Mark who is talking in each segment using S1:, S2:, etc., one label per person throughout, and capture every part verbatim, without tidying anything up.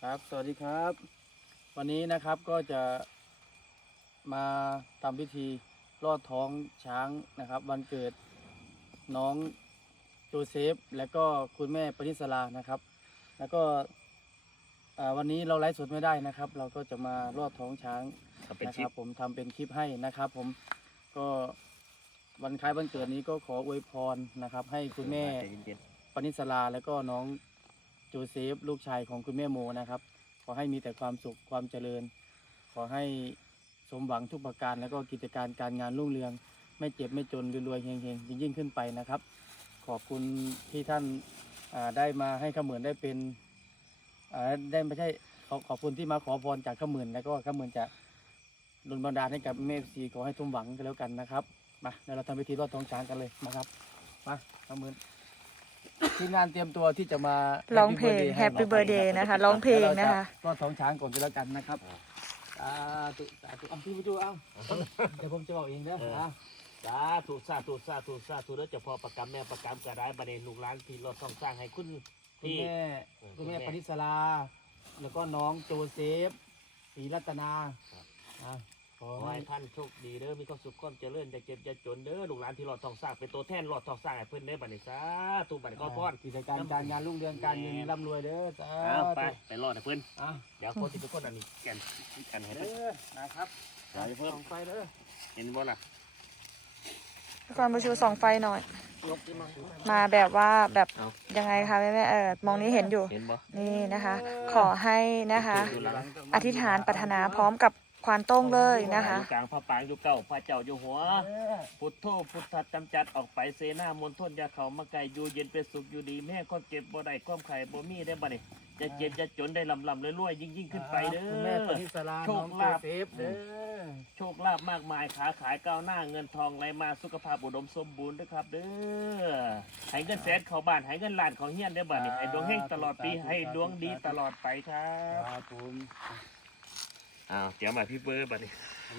S1: ครับสวัสดีครับวันนี้นะครับก็จะมาทำพิธีลอดท้องช้างนะครับวันเกิดน้องโจเซฟและก็คุณแม่ปนิสรานะครับแล้วก็วันนี้เราไลฟ์สดไม่ได้นะครับเราก็จะมาลอดท้องช้างนะครับผมทำเป็นคลิปให้นะครับผมก็วันคล้ายวันเกิดนี้ก็ขออวยพรนะครับให้คุณแม่ปนิสราและก็น้องโจเซฟลูกชายของคุณแม่โมนะครับขอให้มีแต่ความสุขความเจริญขอให้สมหวังทุกประการแล้วก็กิจการการงานรุ่งเรืองไม่เจ็บไม่จนรวยๆเฮงๆยิ่งยิ่งขึ้นไปนะครับขอบคุณที่ท่านได้มาให้ข้าเหมือนได้เป็นได้ไม่ใช่ขอขอบคุณที่มาขอพรจากข้าเหมือนแล้วก็ข้าเหมือนจะดลบันดาลให้กับแม่ซีขอให้สมหวังกันแล้วกันนะครับมาเดี๋ยวเราทำพิธีรอดท้องช้างกันเลยนะครับมาข้าเหมือนทีมงานเตรียมตัวที่จะมา
S2: ร้องเพลง Happy Birthday นะคะร้องเพลงนะคะ
S1: รอดท้องช้างก่อนกันแล้วกันนะครับอ่าตุสาธุอ่ะพี่ผู้ช่วยเอาเดี๋ยวผมจะบอกเองนะอ่ะ
S3: สาธุสาธุสาธุสาธุแล้วจะพอประกำแม่ประกำกระได้ประเด็นลูกหลานที่เราต้องสร้างให้คุณ
S1: คุณแม่คุณแม่ปณิสราแล้วก็น้องโจเซฟศรีรัตนาอ่ะขอ
S3: ขอ
S1: ให้
S3: ให้ท่านโชคดีเด้อมีความสุขความเจริญจะเจ็บจะจนเด้อลูกหลานที่เราต้องสร้างเป็นตัวแทนเราต้องสร้างให้เพื่อนได้บัดนี้สาธุบัดนี้ก็พร
S1: กิจการการงานรุ่งเรืองการเงินร่ำรวยเด้อสา
S3: เอา
S1: ธุ
S3: ไปไปรอดให้เพื่อน
S1: อ่ะ
S3: เดี๋ยวคนที่เป็นคนอันนี้แกนกันให้
S1: เด้
S3: เด้อ
S1: อนะครับ
S3: เดี๋ยวเพิ่ม
S1: ส่องไฟเด้อ
S3: เห็นบ่ล่ะ
S2: ก่อนมาชูส่องไฟหน่อย
S1: ยกที่มา
S2: มาแบบว่าแบบ
S3: เอา
S2: ยังไงคะแม่แม่เออมองนี้เห็นอยู่
S3: เห็นบ่
S2: นี่นะคะ ขอให้นะคะ อธิษฐานปรารถนาพร้อมกับควานโต้งเลยนะคะ
S3: อยู่กลางพระปางอยู่เก้าพระเจ้าอยู่หัว
S1: เด้อ
S3: พุทโธพุทธัดจำจัดออกไปเสนามนทนยาเขามาไกลอยู่เย็นเป็นสุขอยู่ดีแม่คนเก็บบ่ได้ความไข่บ่มีได้บ่นี่จะเจ็บจะจนได้ลำลำรวยๆยิ่งยิ่งขึ้นไปเด้
S1: คุณแม่ป
S3: อ
S1: ณิสรา
S3: โช
S1: น้อ
S3: ค
S1: งโจ
S3: ลาภ
S1: เซฟเด้อ
S3: โชคลาภมากมายขาขายก้าวหน้าเงินทองไหลมาสุขภาพอุดมสมบูรณ์ด้วยครับเด้อให้เงินแสนเข้าบ้านให้เงินล้านเขาเฮียนได้อบ่นี่ให้ดวงเฮงตลอดปีให้ดวงดีตลอดไปครับ
S1: ครับผม
S3: อ้าวเดี๋ยวมาพี่เบิร์ดบ่นี่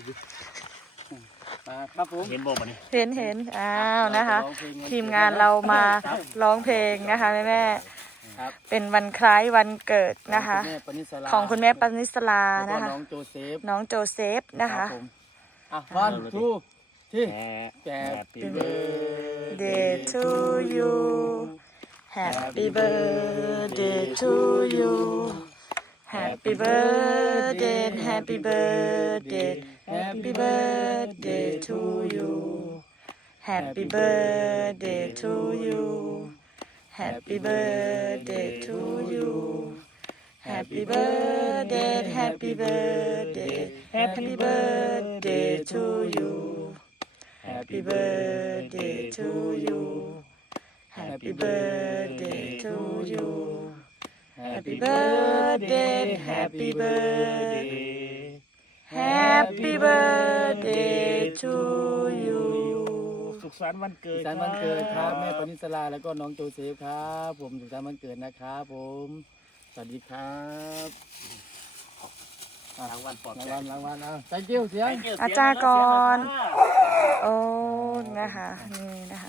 S1: มาครับผม
S3: เห็นบ่บ่นี่
S2: เห็นเห็นอ้าวนะคะ ทีมงานเรามาร้องเพลงนะคะแม่แม่
S1: ครับ
S2: เป็นวันคล้ายวันเกิดนะคะ
S1: ณแม่ปณิสรา
S2: ของคุณแม่ปณิสรา
S1: แล้ว
S2: นะ
S1: ก็
S2: คะ
S1: น้องโจเซฟ
S2: น้องโจเซฟนะคะ
S1: รับผมอ่ะวันทูที่
S3: แฮปปี้
S1: Happy
S3: เบิร์ด
S2: Day to you Happy birthday to you Happy birthday Happy birthday Happy birthday to you Happy birthday to you Happy birthday to you Happy birthday Happy birthday Happy birthday to you Happy birthday to you Happy birthday to you Happy birthday Happy birthday Happy birthday to you
S3: สุขสันต์วันเกิด
S1: สุขสันต์วันเกิดครับแม่ปณิสราแล้วก็น้องโจเซฟครับผมสุขสันต์วันเกิดนะครับผมสวัสดีครับอ่ะ
S3: รางวัลปลอบ
S1: ราง
S3: ใจ
S1: วัลรางวัลอ่ะ thank you เสียง
S2: อาจารย์ก่อน โอ้ นะคะ นี่นะคะ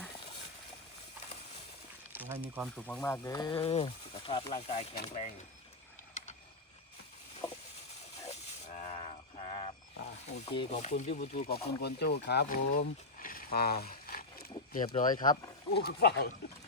S1: ขอให้มีความสุขมากๆเด้อ
S3: สุขภาพร่างกายแข็งแรงอ้าวครับ
S1: อ่ะโอเคขอบคุณพี่บุญชูขอบคุณคนโจ้ครับผมอ่าเรียบร้อยครับ
S3: อู้ฟัง